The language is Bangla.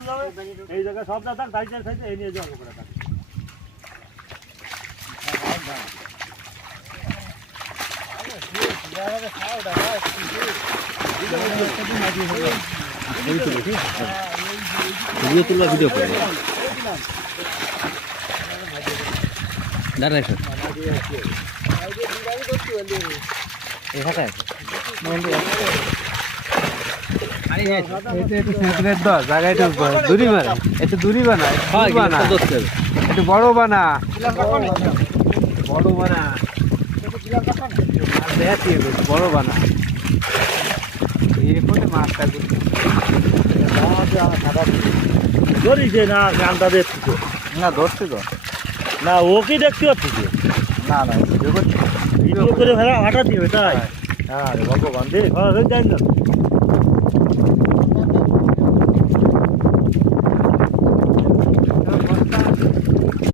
এই জায়গায় সব দাদা দাইজার সাইডে এই নিয়ে যাওয়ার উপরে থাকে ভিডিও তুলবা ভিডিও করে দাঁড়াই স্যার এই ফাঁকা আছে দূরি বানা একটু দূরি বানা একটু বড় বানা বড় বানা বড় বানা এরপরে মাছটা ধরিছে না গানটা দেখছি না ধরছে তো না ও কি দেখতে পাচ্ছি না না ভিডিও করছে ভিডিও করে ভাড়া হঠাৎ দিবে তাই হ্যাঁ ভগবান দেখ হয়ে যায় না